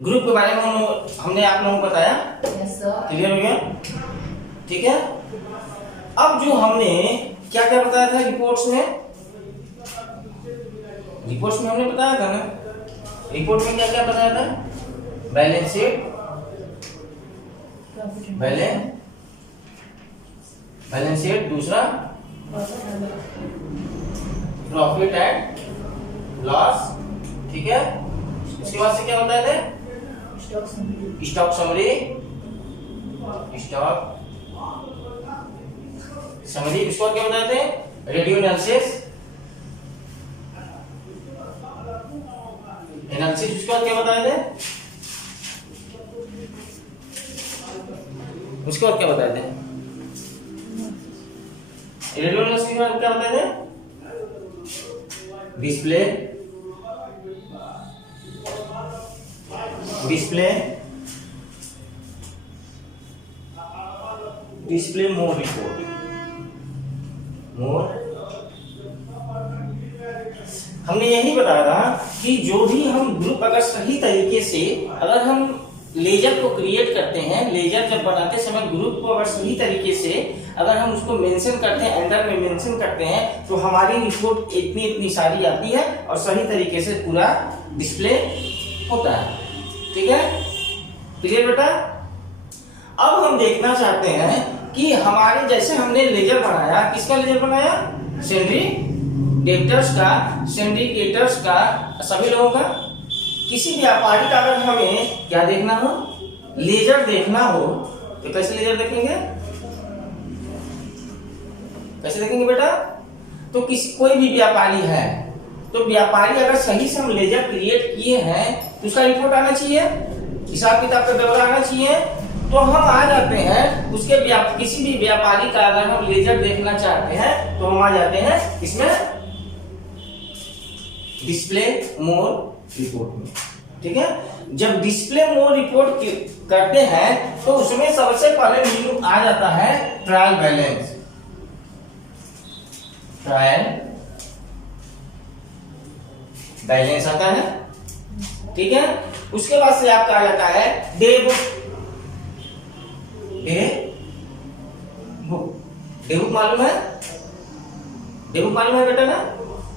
Group के बारे में हमने आप लोगों को बताया। क्लियर हो गया? ठीक है। अब जो हमने क्या क्या बताया था रिपोर्ट्स में हमने बताया था ना, रिपोर्ट में क्या क्या बताया था? बैलेंस शीट, बैलेंस शीट, दूसरा प्रॉफिट एंड लॉस। ठीक है। उसके बाद से क्या बताए थे? स्टॉक समरी, उसको क्या बताए थे? रेडियो एनालिसिस, उसको क्या बताए थे? उसके बाद क्या बताए थे? रेडियो एनालिसिस के बाद क्या बताए थे? डिस्प्ले मोर रिपोर्ट, हमने यही बताया था कि जो भी हम ग्रुप अगर सही तरीके से अगर हम लेजर को क्रिएट करते हैं, लेजर जब बनाते समय ग्रुप को अगर सही तरीके से अगर हम उसको मेंशन करते हैं, एंटर में मेंशन करते हैं, तो हमारी रिपोर्ट इतनी सारी आती है और सही तरीके से पूरा डिस्प्ले होता है। ठीक है। क्लियर बेटा? अब हम देखना चाहते हैं कि हमारे जैसे हमने लेजर बनाया, किसका लेजर बनाया? सिंडिकेटर्स का, सभी लोगों का। किसी व्यापारी का अगर हमें क्या देखना हो, लेजर देखना हो, तो कैसे लेजर देखेंगे? कैसे देखेंगे बेटा? तो कोई भी व्यापारी है, तो व्यापारी अगर सही से हम लेजर क्रिएट किए हैं तो उसका रिपोर्ट आना चाहिए, हिसाब किताब का ब्यौरा आना चाहिए। तो हम आ जाते हैं उसके किसी भी व्यापारी का अगर हम लेजर देखना चाहते हैं तो हम आ जाते हैं इसमें डिस्प्ले मोर रिपोर्ट में। ठीक है। जब डिस्प्ले मोर रिपोर्ट करते हैं तो उसमें सबसे पहले मेनू आ जाता है ट्रायल बैलेंस आता है। ठीक है। उसके बाद से आपका आ जाता है डे बुक मालूम है? डे बुक मालूम है बेटा ना?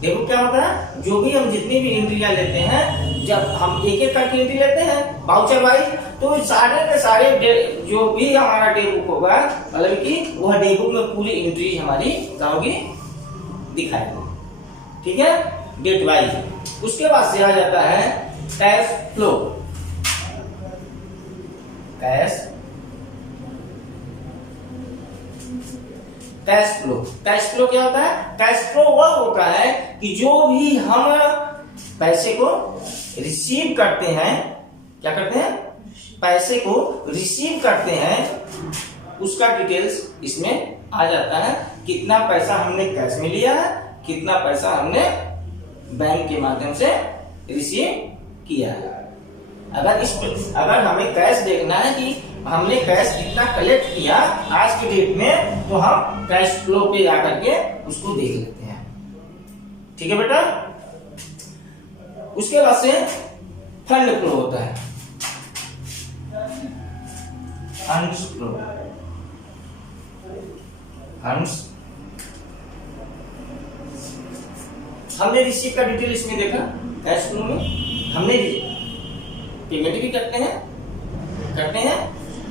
डे बुक क्या होता है? जो भी हम जितनी भी एंट्रियां लेते हैं, जब हम एक करके एंट्री लेते हैं वाउचर वाइज, तो सारे के सारे जो भी हमारा डे बुक होगा, मतलब कि वह डे बुक में पूरी एंट्री हमारी क्या होगी? दिखाएगी। ठीक है। Date wise. उसके बाद से आ जाता है कैश फ्लो। कैश फ्लो क्या होता है? कैश फ्लो वह होता है कि जो भी हम पैसे को रिसीव करते हैं, क्या करते हैं? पैसे को रिसीव करते हैं, उसका डिटेल्स इसमें आ जाता है। कितना पैसा हमने कैश में लिया है, कितना पैसा हमने बैंक के माध्यम से रिसीव किया है। अगर हमें कैश देखना है कि हमने कैश कितना कलेक्ट किया आज की डेट में, तो हम कैश फ्लो पे जाकर के उसको देख लेते हैं। ठीक है बेटा? उसके बाद से फंड फ्लो होता है। फंड्स फ्लो, हमने रिसीव का डिटेल इसमें देखा। कैश फ्लो में हमने पेमेंट भी करते हैं।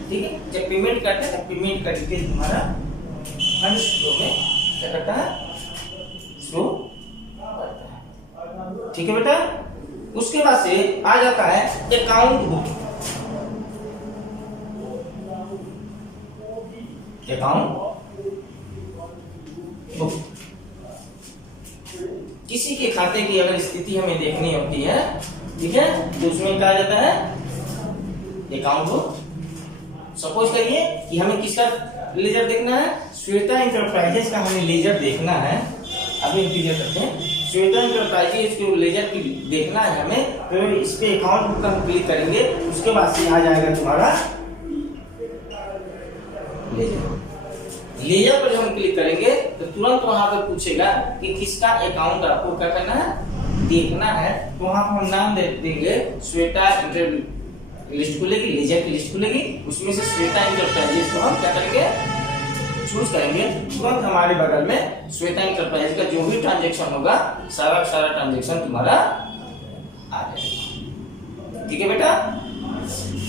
ठीक है। जब पेमेंट करते हैं तो पेमेंट का डिटेल हमारा फंड्स फ्लो में क्या करता है? शो करता है। ठीक है बेटा? उसके बाद से आ जाता है अकाउंट बुक। किसी के खाते की अगर स्थिति हमें देखनी होती है, ठीक है, तो उसमें क्या आ जाता है? Account book. सपोज करिए कि हमें किसका लेजर देखना है? श्वेता इंटरप्राइजेस का हमें लेजर देखना है। अभी इंटीरियर करते हैं। श्वेता इंटरप्राइजेस के लेजर की देखना है हमें, तो इस पे अकाउंट बुक का हम क्लिक करेंगे। उसके बाद से आ जाएगा तुम्हारा लेजर पर जब हम क्लिक करेंगे तो तुरंत वहां पर पूछेगा कि किसका अकाउंट आपको क्या करना है? देखना है। तो वहां पर हम नाम दे देंगे श्वेता लिस्ट खुलेगी, लेजर की लिस्ट खुलेगी, उसमें से श्वेता इंटरप्राइजेज को हम क्या करेंगे, चूज करेंगे। तुरंत हमारे बगल में श्वेता इंटरप्राइज का जो भी ट्रांजेक्शन होगा सारा ट्रांजेक्शन तुम्हारा आ जाएगा। ठीक है बेटा।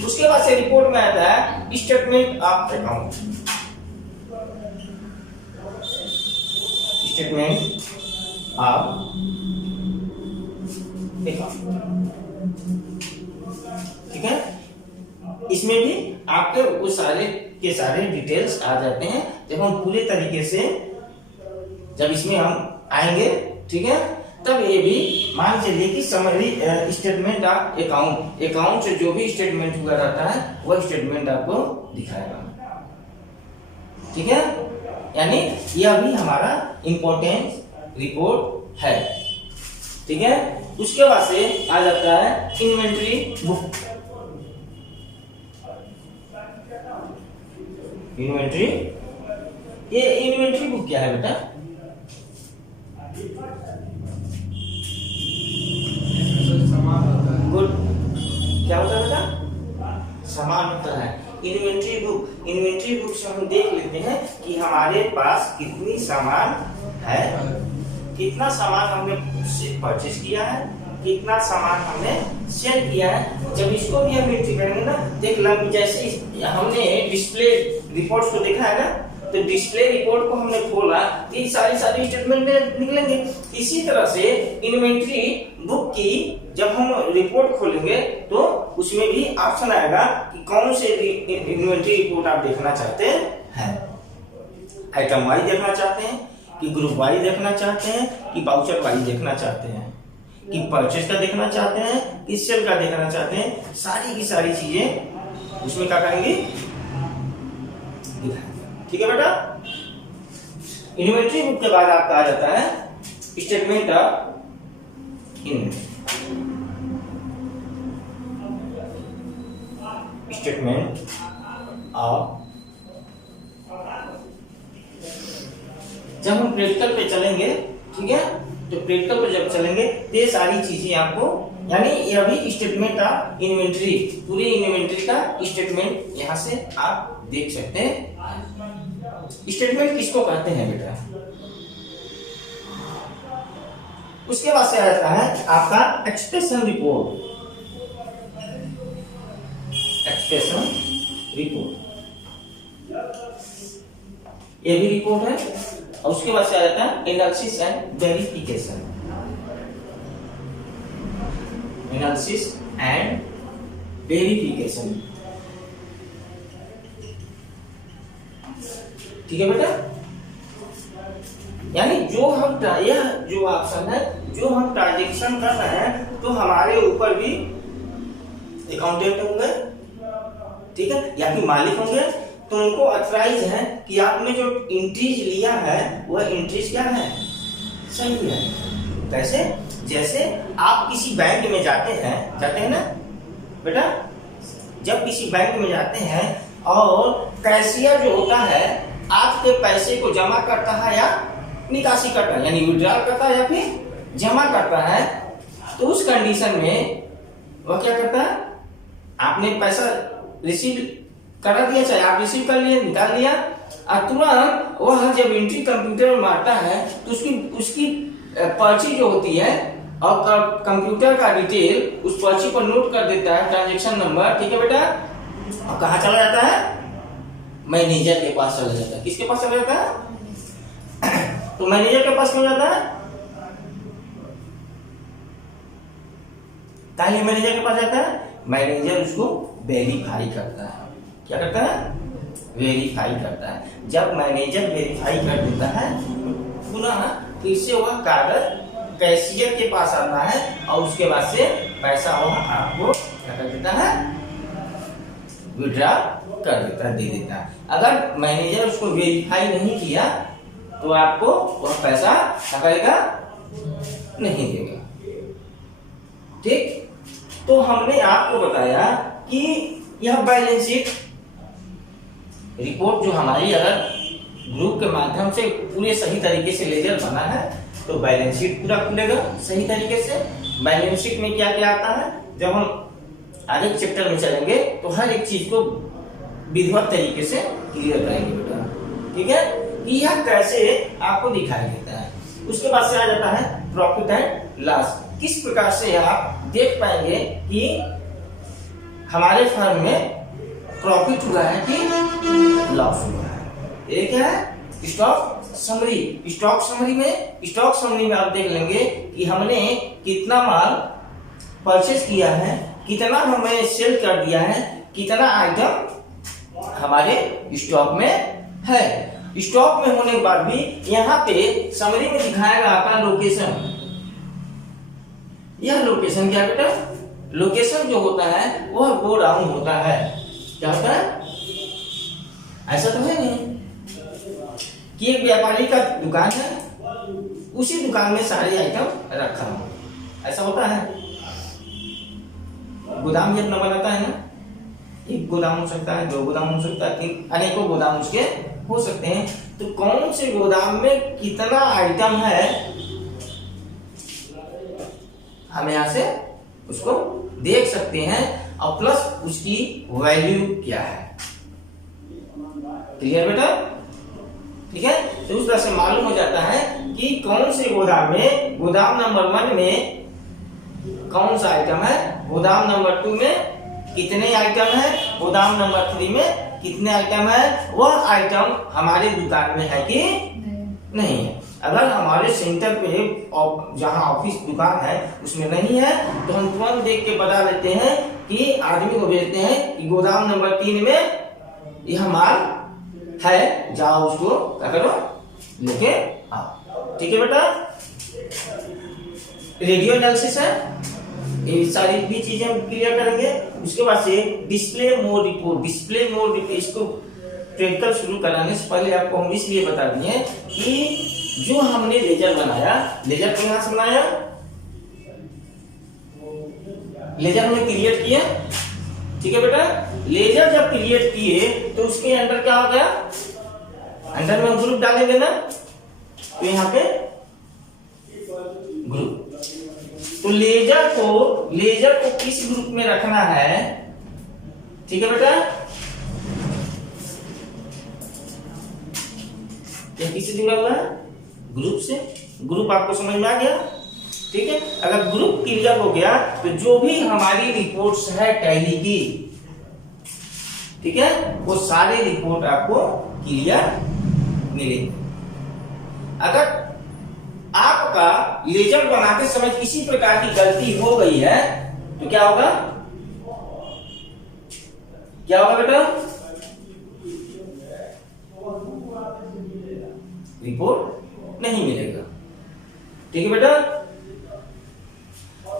उसके बाद से रिपोर्ट में आता है statement of account. Statement of account, ठीक है। इसमें भी आपके वो सारे के सारे डिटेल्स आ जाते हैं। जब हम पूरे तरीके से जब इसमें हम आएंगे, ठीक है, तब ये भी मान चलिए कि summary statement of account, account से जो भी स्टेटमेंट हुआ रहता है वह स्टेटमेंट आपको दिखाएगा। ठीक है, यानी यह भी हमारा इंपॉर्टेंट रिपोर्ट है। ठीक है। उसके बाद से आ जाता है इन्वेंट्री बुक। इन्वेंट्री, ये इन्वेंट्री बुक क्या है बेटा? गुड, क्या होता है बेटा? सामान होता है। इन्वेंट्री बुक से हम देख लेते हैं कि हमारे पास कितनी सामान है, कितना सामान हमने परचेज किया है, कितना सामान हमने सेल किया है। जब इसको भी हम एंट्री करेंगे ना, देख लंबी, जैसे हमने डिस्प्ले रिपोर्ट्स को देखा है ना, तो डिस्प्ले रिपोर्ट को हमने खोला तो ये सारी स्टेटमेंट निकलेंगे। इसी तरह से इन्वेंट्री बुक की जब हम रिपोर्ट खोलेंगे तो उसमें भी ऑप्शन आएगा कि कौन से इन्वेंट्री रिपोर्ट आप देखना चाहते हैं। आइटम वाइज देखना चाहते हैं, कि ग्रुप वाइज देखना चाहते हैं, कि बाउचर वाइज देखना चाहते हैं, कि परचेज का देखना चाहते हैं, कि सेल का देखना चाहते हैं। सारी की सारी चीजें उसमें क्या करेंगे, ठीक है बेटा। इन्वेंट्री बुक के बाद आपका आ जाता है statement of inventory. Statement of, जब हम प्रैक्टिकल पे चलेंगे, ठीक है, तो प्रैक्टिकल पे जब चलेंगे तो ये सारी चीजें आपको, यानी यह भी स्टेटमेंट ऑफ इन्वेंट्री, पूरी इन्वेंट्री का स्टेटमेंट यहां से आप देख सकते हैं। स्टेटमेंट किसको कहते हैं बेटा? उसके बाद से आ जाता है आपका एक्सप्रेशन रिपोर्ट। एक्सप्रेशन रिपोर्ट, ये भी रिपोर्ट है। और उसके बाद से आ जाता है analysis and verification. Analysis and verification, ठीक है बेटा। यानी जो हम यह जो ऑप्शन है, जो हम ट्रांजेक्शन कर रहे हैं तो हमारे ऊपर भी अकाउंटेंट होंगे, ठीक है, या कि मालिक होंगे, तो उनको अथराइज है कि आपने जो एंट्रीज लिया है वह एंट्रीज क्या है, सही है। कैसे? जैसे आप किसी बैंक में जाते हैं ना बेटा, जब किसी बैंक में जाते हैं और कैशियर जो होता है आपके पैसे को जमा करता है या निकासी करता है, यानी विड्रॉल करता है या फिर जमा करता है, तो उस कंडीशन में वह क्या करता है, आपने पैसा रिसीव करा दिया, चाहे आप रिसीव कर लिए, निकाल लिया, और तुरंत वह जब एंट्री कंप्यूटर में मारता है तो उसकी पर्ची जो होती है और कंप्यूटर का डिटेल उस पर्ची पर नोट कर देता है, ट्रांजेक्शन नंबर, ठीक है बेटा। और कहाँ चला जाता है? मैनेजर के पास चला जाता है। किसके पास चला जाता है? तो मैनेजर के पास क्यों जाता है? ताकि मैनेजर के पास जाता है, मैनेजर उसको वेरीफाई करता है। क्या करता है? वेरीफाई करता है। जब मैनेजर वेरीफाई कर देता है, पुनः फिर से वह कागज कैशियर के पास आता है और उसके बाद से पैसा वह आपको क्या कर देता है, विड्रॉ कर देता है, दे देता है। अगर मैनेजर उसको वेरीफाई नहीं किया तो आपको वह पैसा क्या करेगा, नहीं देगा। ठीक, तो हमने आपको बताया कि यह बैलेंस शीट रिपोर्ट जो हमारी अगर ग्रुप के माध्यम से पूरे सही तरीके से लेजर बना है तो बैलेंस शीट पूरा खुलेगा सही तरीके से। बैलेंस शीट में क्या क्या आता है, जब हम आगे चैप्टर में चलेंगे तो हर एक चीज को विधिवत तरीके से क्लियर करेंगे बेटा, ठीक है। कि यह कैसे आपको दिखाई देता है। उसके बाद से आ जाता है प्रॉफिट एंड लॉस। किस प्रकार से आप देख पाएंगे कि हमारे फर्म में प्रॉफिट हुआ है कि लॉस हुआ है। एक है स्टॉक समरी। स्टॉक समरी में आप देख लेंगे कि हमने कितना माल परचेज किया है, कितना हमें सेल कर दिया है, कितना आइटम हमारे स्टॉक में है। स्टॉक में होने के बाद भी यहाँ पे समरी में दिखाएगा आपका लोकेशन। यह लोकेशन क्या बेटा, लोकेशन जो होता है वह गोडाउन होता है। क्या होता है, ऐसा तो है नहीं कि एक व्यापारी का दुकान है, उसी दुकान में सारे आइटम रखा हो, ऐसा होता है। गोदाम जब न बनाता है ना, एक गोदाम हो सकता है, दो गोदाम हो सकता है, अनेकों गोदाम उसके हो सकते हैं। तो कौन से गोदाम में कितना आइटम है, हम यहां से उसको देख सकते हैं और प्लस उसकी वैल्यू क्या है। क्लियर बेटा, ठीक है। तो उस तरह से मालूम हो जाता है कि कौन से गोदाम में, गोदाम नंबर 1 में कौन सा आइटम है, गोदाम नंबर 2 में कितने आइटम है, गोदाम नंबर 3 में कितने आइटम है, वह आइटम हमारे दुकान में है कि नहीं है। अगर हमारे सेंटर पे जहां ऑफिस दुकान है उसमें नहीं है तो हम तुरंत देख के बता लेते हैं कि आदमी को भेजते हैं कि गोदाम नंबर 3 में यह माल है, जाओ उसको क्या करो, लेके आओ। ठीक है बेटा, रेडियो एनालिसिस है, ये सारी भी चीजें हम क्लियर करेंगे। उसके बाद से डिस्प्ले मोड रिपोर्ट। इसको प्रैक्टिकल शुरू कराने से पहले आपको हम इसलिए बता दिए कि जो हमने लेजर बनाया, लेजर को यहां से बनाया, लेजर हमने क्रिएट किया, ठीक है बेटा। लेजर जब क्रिएट किए तो उसके अंदर क्या हो गया, अंदर में ग्रुप डालेंगे ना, तो यहाँ पे ग्रुप, तो लेजर को किस ग्रुप में रखना है, ठीक है बेटा। ये किससे जुड़ा हुआ है, ग्रुप से। ग्रुप आपको समझ में आ गया, ठीक है। अगर ग्रुप क्लियर हो गया तो जो भी हमारी रिपोर्ट्स है टैली की, ठीक है, वो सारे रिपोर्ट आपको क्लियर मिलेंगे। अगर आपका लेजर बनाते समय किसी प्रकार की गलती हो गई है तो क्या होगा, क्या होगा बेटा, रिपोर्ट नहीं मिलेगा। ठीक है बेटा।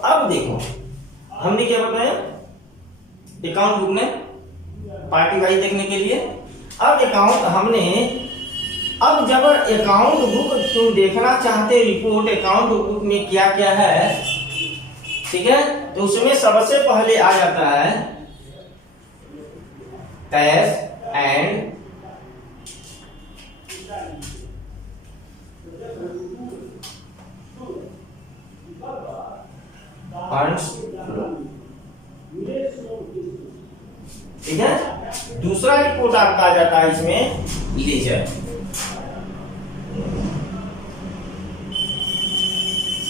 अब देखो हमने क्या बताया, अकाउंट बुक में पार्टी वाइज देखने के लिए। अब अकाउंट हमने, अब जब अकाउंट बुक तुम देखना चाहते रिपोर्ट अकाउंट बुक में क्या क्या है, ठीक है, तो उसमें सबसे पहले आ जाता है कैश एंड फंड्स, ठीक है। दूसरा रिपोर्ट आपका आ जाता है इसमें लेजर,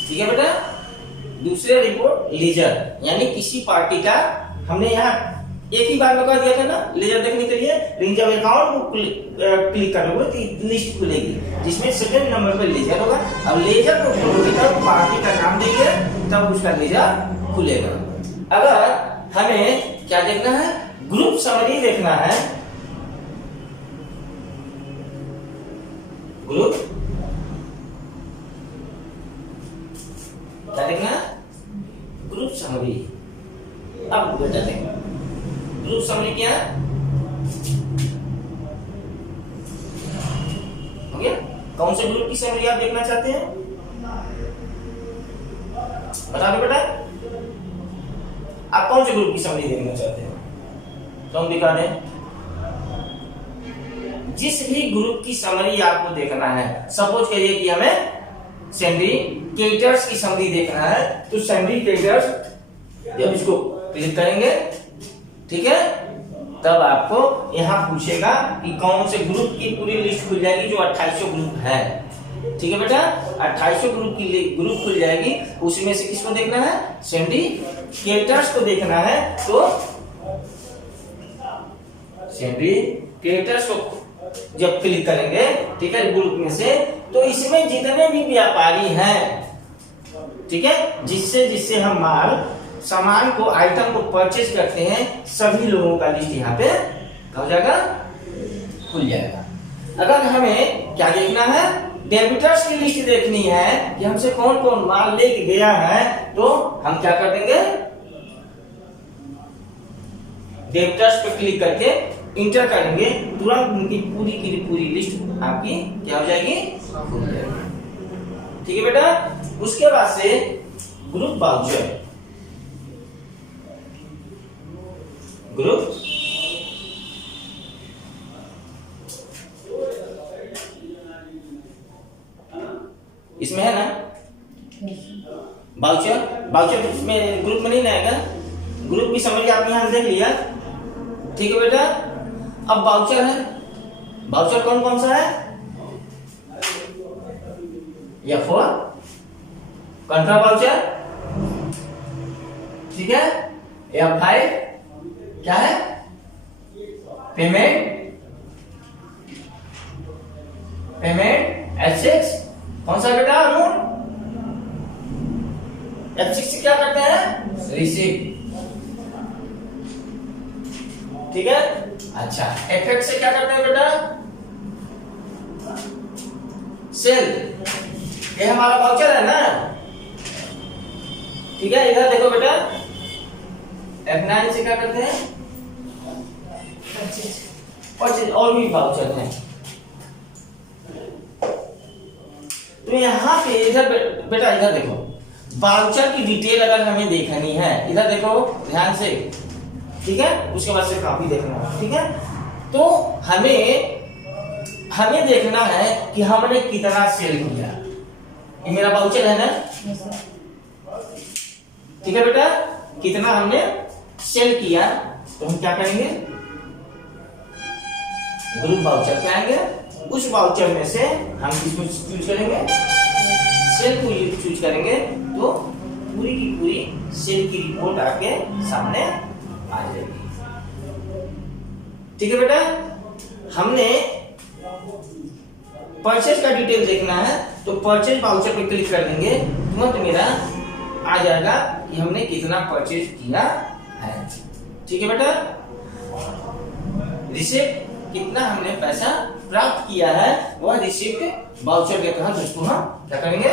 ठीक है बेटा। दूसरे रिपोर्ट लेजर, यानी किसी पार्टी का, हमने यहाँ एक ही बार बता दिया था ना लेजर देखने के लिए, लेकिन जब अकाउंट क्लिक करोगे तो लिस्ट खुलेगी जिसमें सेकंड नंबर पर लेजर होगा। अब लेजर को खोलोगे तब पार्टी का नाम देंगे, तब उसका लेजर खुलेगा। अगर हमें क्या देखना है, ग्रुप समरी देखना है, ग्रुप क्या देखना है, ग्रुप समरी। अब बेटा देखो ग्रुप समरी क्या है, हो गया। कौन से ग्रुप की समरी आप देखना चाहते हैं, बता दो बेटा, आप कौन से ग्रुप की समरी देखना चाहते हैं, तो हम दिखा दें। जिस भी ग्रुप की समरी आपको देखना है, सपोज करिए कि हमें सैंडी क्रेडिटर्स की समरी देखना है, तो सैंडी क्रेडिटर्स जब इसको क्लिक करेंगे, ठीक है। तब आपको यहाँ पूछेगा कि कौन से ग्रुप की पूरी लिस्ट खुल जाएगी, जो 2800 ग्रुप है, ठीक है बेटा। 2800 ग्रुप की ग्रुप खुल जाएगी, उसमें से किसको देखना है, सिंडिकेटर्स को देखना है। तो सिंडिकेटर्स को जब क्लिक करेंगे, ठीक है, ग्रुप में से, तो इसमें जितने भी व्यापारी हैं, ठीक है, जिससे हम सामान को, आइटम को परचेज करते हैं, सभी लोगों का लिस्ट यहाँ पे हो जाएगा, खुल जाएगा। अगर हमें क्या देखना है, डेबिटर्स की लिस्ट देखनी है कि हमसे कौन कौन माल लेके गया है, तो हम क्या कर देंगे, डेबिटर्स पे क्लिक करके इंटर करेंगे, तुरंत उनकी पूरी की पूरी लिस्ट आपकी क्या हो जाएगी, खुल जाएगी, ठीक है बेटा। उसके बाद से ग्रुप वाउचर, ग्रुप इसमें है ना, वाउचर इसमें ग्रुप में नहीं आएगा, ग्रुप भी समझ आप यहां देख लिया, ठीक है बेटा। अब वाउचर है, वाउचर कौन कौन सा है, F4 कंट्रा वाउचर, ठीक है। F5 क्या है, पेमेंट, F6 कौन सा बेटा, अरुण, F6 से क्या करते हैं, रिसीव, ठीक है। अच्छा, F8 से क्या करते हैं बेटा, सेल, ये हमारा वाउचर है ना, ठीक है। इधर देखो बेटा, F9 से क्या करते हैं, परचेज, और भी वाउचर हैं। तो यहाँ पे इधर बेटा, इधर देखो, वाउचर की डिटेल अगर हमें देखनी है, इधर देखो ध्यान से, ठीक है। उसके बाद से कॉपी देखना है, ठीक है। तो हमें देखना है कि हमने कितना सेल किया, ये मेरा वाउचर है ना, ठीक है बेटा, कितना हमने सेल किया। तो हम क्या करेंगे, ग्रुप वाउचर पे आएंगे, उस वाउचर में से हम किसको चूज करेंगे, सेल को चूज करेंगे, तो पूरी की पूरी सेल की रिपोर्ट आके सामने आ जाएगी, ठीक है बेटा। हमने परचेज का डिटेल देखना है, तो परचेज वाउचर पे क्लिक कर देंगे, तुरंत मेरा आ जाएगा कि हमने कितना परचेज किया है, ठीक है बेटा। रिसिप्ट, कितना हमने पैसा प्राप्त किया है, वह रिसिप्ट वाउचर के तहत उसको हम क्या करेंगे,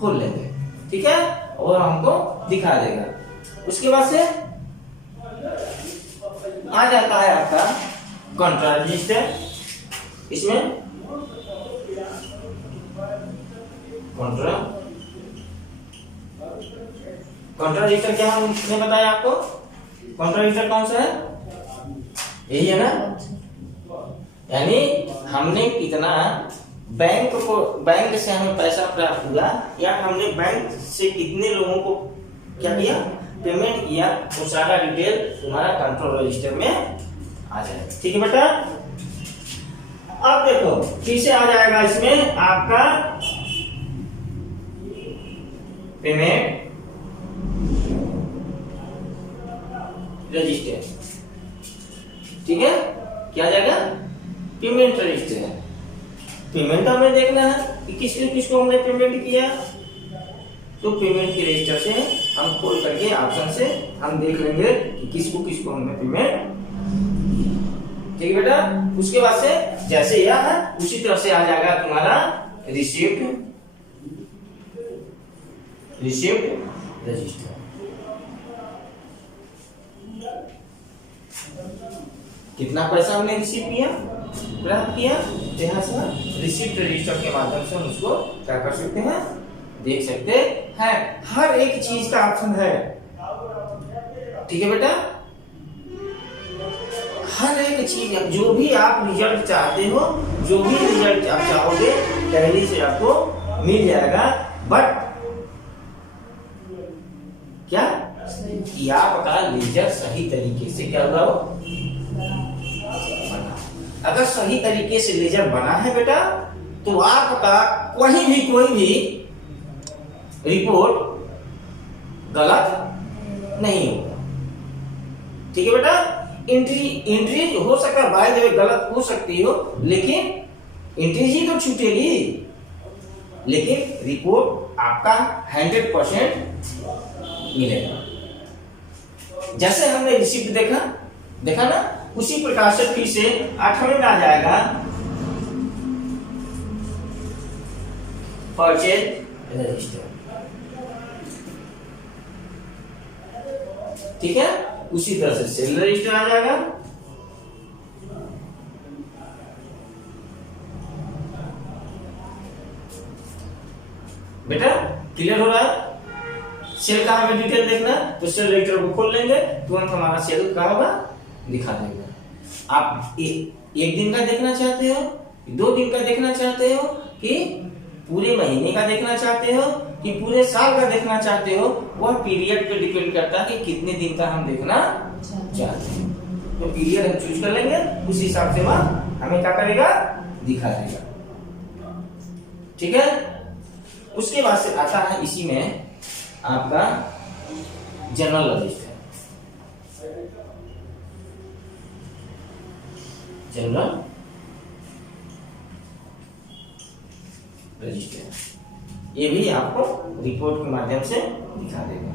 खोल लेंगे, ठीक है, और हमको दिखा देगा। उसके बाद से आ जाता है आपका कॉन्ट्रा रजिस्टर, इसमें कॉन्ट्रा रजिस्टर क्या हमने बताया आपको, कॉन्ट्रा रजिस्टर कौन सा है, यही है ना, यानी हमने कितना बैंक से हमें पैसा प्राप्त हुआ, या हमने बैंक से कितने लोगों को क्या किया, पेमेंट किया, वो सारा डिटेल तुम्हारा कंट्रोल रजिस्टर में आ जाएगा, ठीक है बेटा। अब देखो फिर से आ जाएगा इसमें आपका पेमेंट रजिस्टर, ठीक है, क्या आ जाएगा, पेमेंट रजिस्टर है। पेमेंट हमें देखना है कि किसको हमने पेमेंट किया, तो पेमेंट के रजिस्टर से हम खोल करके ऑप्शन से हम देख लेंगे कि किसको हमने पेमेंट, ठीक है बेटा। उसके बाद से जैसे यह है उसी तरह से आ जाएगा तुम्हारा रिसिप्ट रजिस्टर, कितना पैसा हमने रिसीव किया, प्राप्त किया, तो यहाँ से रिसिप्ट रजिस्टर के माध्यम से हम उसको क्या कर सकते हैं, देख सकते हैं। हर एक चीज का ऑप्शन है, ठीक है बेटा, हर एक चीज, जो भी आप रिजल्ट चाहते हो, जो भी रिजल्ट आप चाहोगे, पहले से आपको मिल जाएगा। बट क्या कि आपका लेजर सही तरीके से क्या हुआ हो, बना। अगर सही तरीके से लेजर बना है बेटा तो आपका कोई भी रिपोर्ट गलत नहीं होगा। ठीक है बेटा, एंट्री हो सकता है बाय द वे गलत हो सकती हो, लेकिन एंट्री ही तो छूटेगी, लेकिन रिपोर्ट आपका 100% मिलेगा। जैसे हमने रिसिप्ट देखा ना, उसी प्रकार से फिर से 8वें में आ जाएगा परचेज रजिस्टर। ठीक है, उसी तरह से सेल रजिस्टर आ जाएगा। बेटा क्लियर हो रहा है? सेल का हमें डिटेल देखना, तो सेल रजिस्टर को खोल लेंगे, तुरंत हमारा सेल का होगा दिखा देगा। आप एक दिन का देखना चाहते हो, 2 दिन का देखना चाहते हो, कि पूरे महीने का देखना चाहते हो, कि पूरे साल का देखना चाहते हो, वह पीरियड पे डिपेंड करता है कि कितने दिन का हम देखना चाहते हैं। तो पीरियड हम चूज कर लेंगे, उस हिसाब से वह हमें क्या करेगा, दिखा देगा। ठीक है, उसके बाद से आता है इसी में आपका जनरल रजिस्टर। जनरल रजिस्टर ये भी आपको रिपोर्ट के माध्यम से दिखा देगा।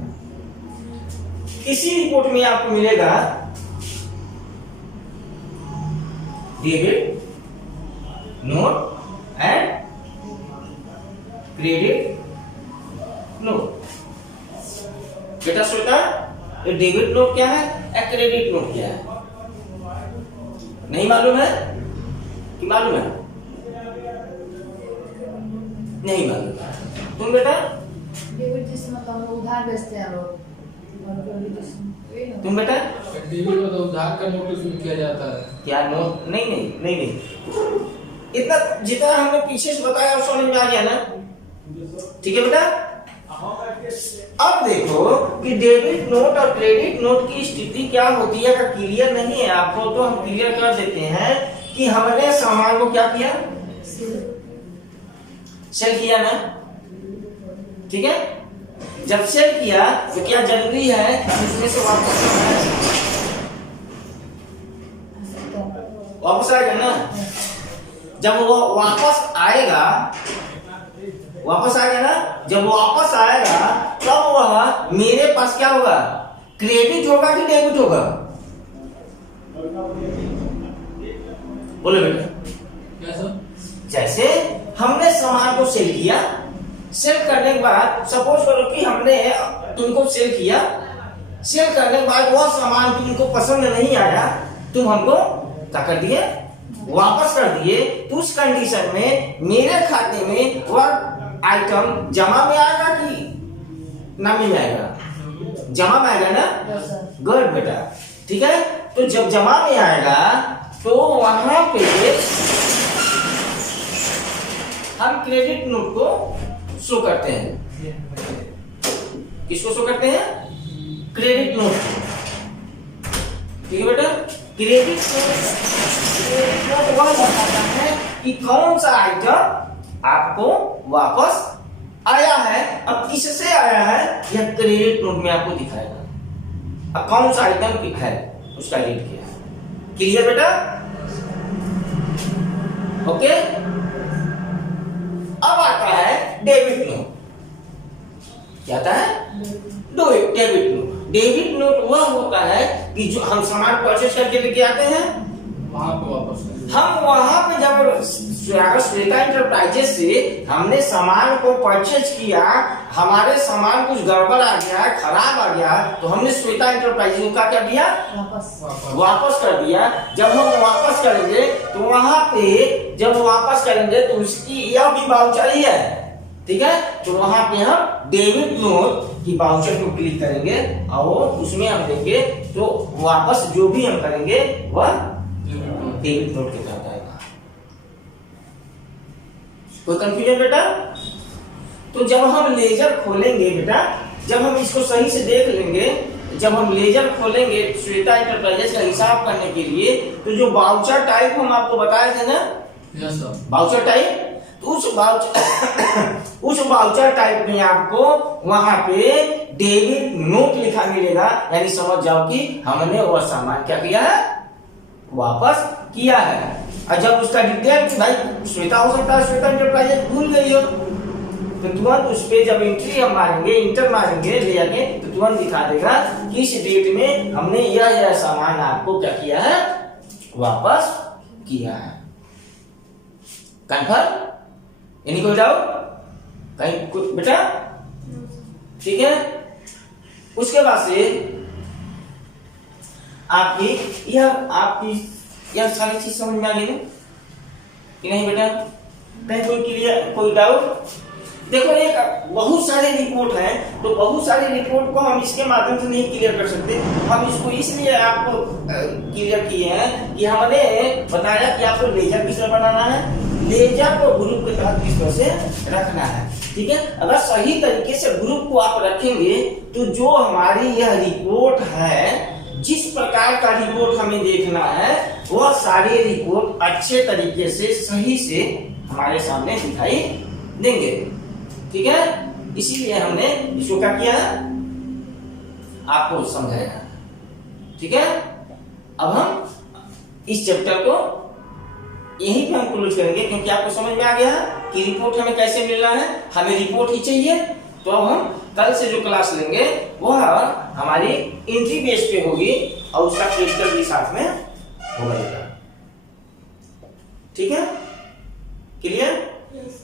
इसी रिपोर्ट में आपको मिलेगा debit note and credit note. बेटा सोचा ये डेबिट नोट क्या है या क्रेडिट नोट क्या है? नहीं मालूम है कि मालूम है? नहीं मालूम है। तुम बेटा डेबिट जिसमें तो हम उधार बेचते हैं लोग, तुम बेटा डेबिट में तो उधार का नोट यूज किया जाता है। क्या नोट? नहीं, इतना जितना हमने पीछे से बताया समझ में आ गया ना? ठीक है बेटा, अब देखो कि डेबिट नोट और क्रेडिट नोट की स्थिति क्या होती है। अगर क्लियर नहीं है आपको तो हम क्लियर कर देते हैं कि हमने सामान को क्या किया, सेल किया ना। ठीक है, जब सेल किया तो क्या जरूरी है उसमें से वापस आएगा ना। जब वो वापस आएगा ना, जब वापस आएगा तब वह मेरे पास क्या होगा, क्रेडिट होगा कि डेबिट होगा? बोलो बेटा। क्या सर? जैसे हमने सामान को सेल किया, सेल करने के बाद सपोज करो कि हमने तुमको सेल किया, सेल करने के बाद वह सामान तुमको पसंद नहीं आया, तुम हमको क्या कर दिए, वापस कर दिए। तो उस कंडीशन में मेरे खाते में वह आइटम जमा में आएगा कि नामी में आएगा? जमा में आएगा ना। गुड बेटा, ठीक है। तो जब जमा में आएगा तो वहां पे हम क्रेडिट नोट को शो करते हैं। किसको शो करते हैं? Credit note. ठीक है बेटा, क्रेडिट नोट वह बताता है कि कौन सा आइटम आपको वापस आया है। अब किससे आया है यह क्रेडिट नोट में आपको दिखाएगा। अब कौन सा आइटम है उसका रेट क्या है। क्लियर बेटा? ओके। अब आता है डेबिट नोट। क्या आता है? Debit note. डेबिट नोट वह होता है कि जो हम सामान परचेज करके लेके आते हैं, वहां पे वापस हम वहां पे जब श्वेता इंटरप्राइजेस से हमने सामान को परचेज किया, हमारे सामान कुछ गड़बड़ आ गया, खराब आ गया, तो हमने श्वेता इंटरप्राइजेस को क्या कर दिया, वापस कर दिया। जब हम वापस करेंगे तो वहां पे जब वापस करेंगे तो उसकी यह भी वाउचर ही है। ठीक है, तो वहां पे हम डेबिट नोट की वाउचर को क्लिक करेंगे और उसमें हम देंगे तो वापस जो भी हम करेंगे वह डेबिट नोट के तहत आएगा। कोई कंफ्यूजन बेटा? तो जब हम लेजर खोलेंगे बेटा, जब हम इसको सही से देख लेंगे, जब हम लेजर खोलेंगे श्वेता इंटरप्राइजेस का हिसाब करने के लिए, तो जो वाउचर टाइप हम आपको बताए थे ना, यस सर। वाउचर टाइप, तो उस वाउचर टाइप में आपको वहां पे डेबिट नोट लिखा मिलेगा, यानी समझ जाओ कि हमने वह सामान क्या किया है, वापस किया है। और जब उसका डिटेल भाई श्वेता हो सकता है श्वेता इंटरप्राइजेस भूल गई हो, तो तुरंत उस पे जब एंट्री हम मारेंगे, इंटर मारेंगे ले जाके, तो तुरंत दिखा देगा कि इस डेट में हमने यह सामान आपको क्या किया है, वापस किया है। कंफर्म? यानी कोई डाउट कहीं बेटा? ठीक है। उसके बाद से आपकी यह सारी चीज समझ में आ गई कि नहीं बेटा? कहीं कोई क्लियर, कोई डाउट? देखो एक बहुत सारे रिपोर्ट हैं, तो बहुत सारे रिपोर्ट को हम इसके माध्यम से नहीं क्लियर कर सकते। हम इसको इसलिए आपको क्लियर किए हैं कि हमने बताया कि आपको लेजर किस तरह बनाना है, लेजर को ग्रुप के तहत किस तरह से रखना है। ठीक है, अगर सही तरीके से ग्रुप को आप रखेंगे तो जो हमारी यह रिपोर्ट है, जिस प्रकार का रिपोर्ट हमें देखना है, वह सारे रिपोर्ट अच्छे तरीके से सही से हमारे सामने दिखाई देंगे। ठीक है, इसीलिए हमने इसको क्या किया है, आपको समझाया। ठीक है, अब हम इस चैप्टर को यहीं पे हम क्लोज करेंगे, क्योंकि आपको समझ में आ गया है कि रिपोर्ट हमें कैसे मिलना है। हमें रिपोर्ट ही चाहिए, तो अब हम कल से जो क्लास लेंगे वह हमारी एंट्री बेस पे होगी और उसका प्रैक्टिकल भी साथ में होगा। ठीक है, क्लियर?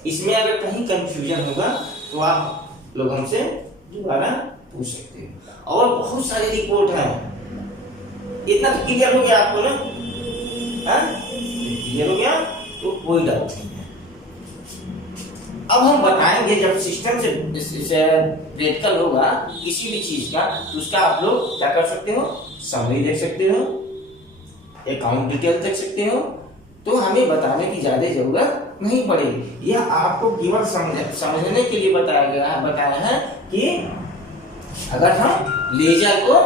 इसमें अगर कहीं कंफ्यूजन होगा तो आप लोग हमसे दोबारा पूछ सकते हो। और बहुत सारे रिपोर्ट हैं, इतना तो क्लियर हो गया आपको ना? क्लियर हो गया तो कोई डाउट नहीं है। अब हम बताएंगे जब सिस्टम से प्रैक्टिकल होगा किसी भी चीज का, तो उसका आप लोग क्या कर सकते हो, समरी देख सकते हो, अकाउंट डिटेल देख सकते हो। तो हमें बताने की ज्यादा जरूरत नहीं पड़ेगी। यह आपको केवल समझने के लिए बताया है कि अगर हम लेजर को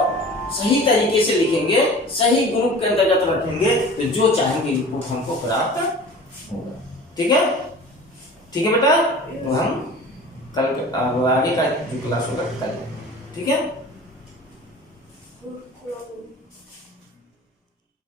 सही तरीके से लिखेंगे, सही ग्रुप के अंतर्गत रखेंगे, तो जो चाहेंगे रिपोर्ट हमको प्राप्त होगा। ठीक है? ठीक है बेटा? तो हम कल आगे का जो क्लास होगा कल। ठीक है?